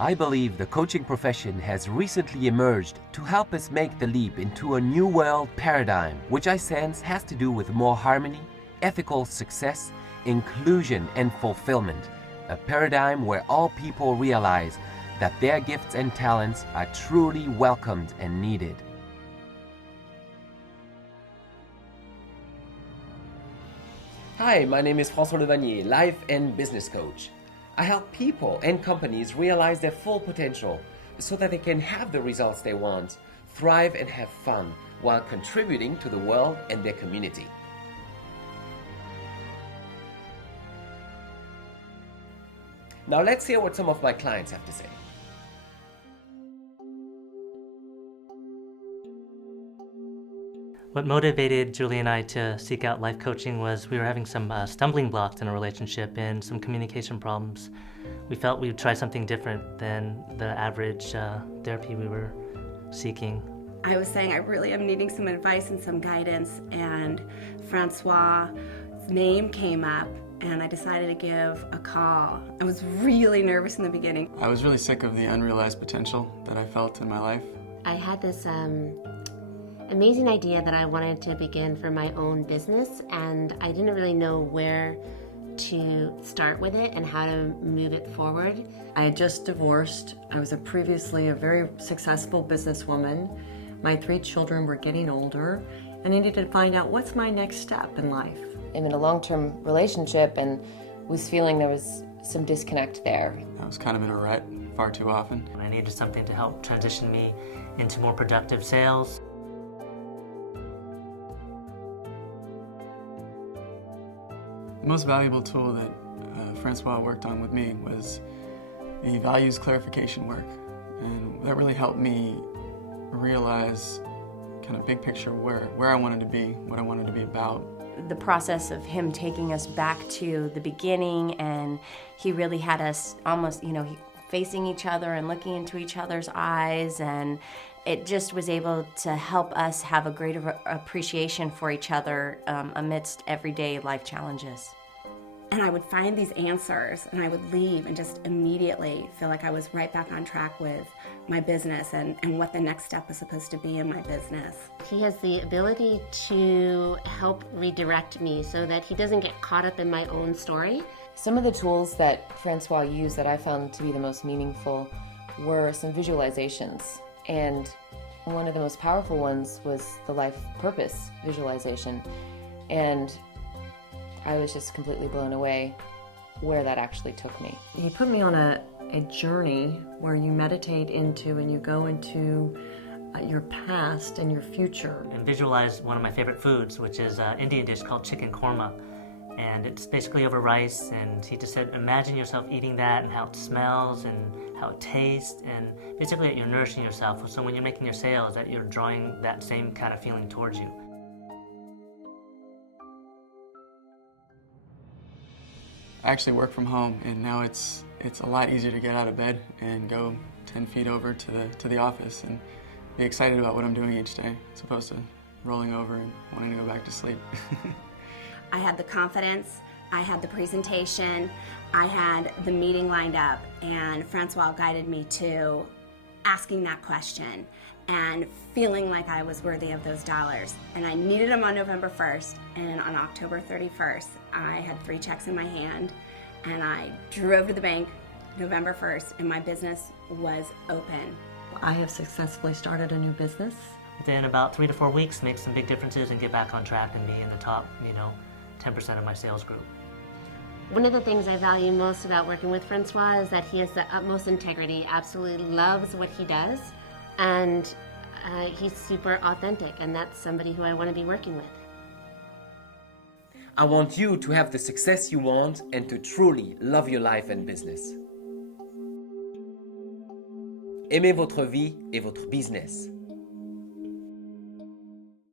I believe the coaching profession has recently emerged to help us make the leap into a new world paradigm, which I sense has to do with more harmony, ethical success, inclusion, and fulfillment. A paradigm where all people realize that their gifts and talents are truly welcomed and needed. Hi, my name is Francois Levannier, life and business coach. I help people and companies realize their full potential so that they can have the results they want, thrive and have fun while contributing to the world and their community. Now let's hear what some of my clients have to say. What motivated Julie and I to seek out life coaching was we were having some stumbling blocks in a relationship and some communication problems. We felt we would try something different than the average therapy we were seeking. I was saying I really am needing some advice and some guidance, and Francois' name came up and I decided to give a call. I was really nervous in the beginning. I was really sick of the unrealized potential that I felt in my life. I had this amazing idea that I wanted to begin for my own business, and I didn't really know where to start with it and how to move it forward. I had just divorced. I was previously a very successful businesswoman. My 3 children were getting older, and I needed to find out what's my next step in life. I'm in a long-term relationship and was feeling there was some disconnect there. I was kind of in a rut far too often. I needed something to help transition me into more productive sales. The most valuable tool that Francois worked on with me was the values clarification work, and that really helped me realize kind of big picture where I wanted to be, what I wanted to be about. The process of him taking us back to the beginning, and he really had us almost, facing each other and looking into each other's eyes, and it just was able to help us have a greater appreciation for each other amidst everyday life challenges. And I would find these answers and I would leave and just immediately feel like I was right back on track with my business and what the next step was supposed to be in my business. He has the ability to help redirect me so that he doesn't get caught up in my own story. Some of the tools that Francois used that I found to be the most meaningful were some visualizations. And one of the most powerful ones was the life purpose visualization. And I was just completely blown away where that actually took me. He put me on a journey where you meditate into and you go into your past and your future. And visualized one of my favorite foods, which is an Indian dish called chicken korma. And it's basically over rice, and he just said, imagine yourself eating that and how it smells and how it tastes, and basically that you're nourishing yourself. So when you're making your sales, that you're drawing that same kind of feeling towards you. I actually work from home, and now it's a lot easier to get out of bed and go 10 feet over to the office and be excited about what I'm doing each day, as opposed to rolling over and wanting to go back to sleep. I had the confidence, I had the presentation, I had the meeting lined up, and Francois guided me to asking that question and feeling like I was worthy of those dollars. And I needed them on November 1st, and on October 31st, I had 3 checks in my hand, and I drove to the bank November 1st, and my business was open. I have successfully started a new business. Within about 3 to 4 weeks, make some big differences and get back on track and be in the top, 10% of my sales group. One of the things I value most about working with Francois is that he has the utmost integrity, absolutely loves what he does, and he's super authentic, and that's somebody who I want to be working with. I want you to have the success you want and to truly love your life and business. Aimez votre vie et votre business.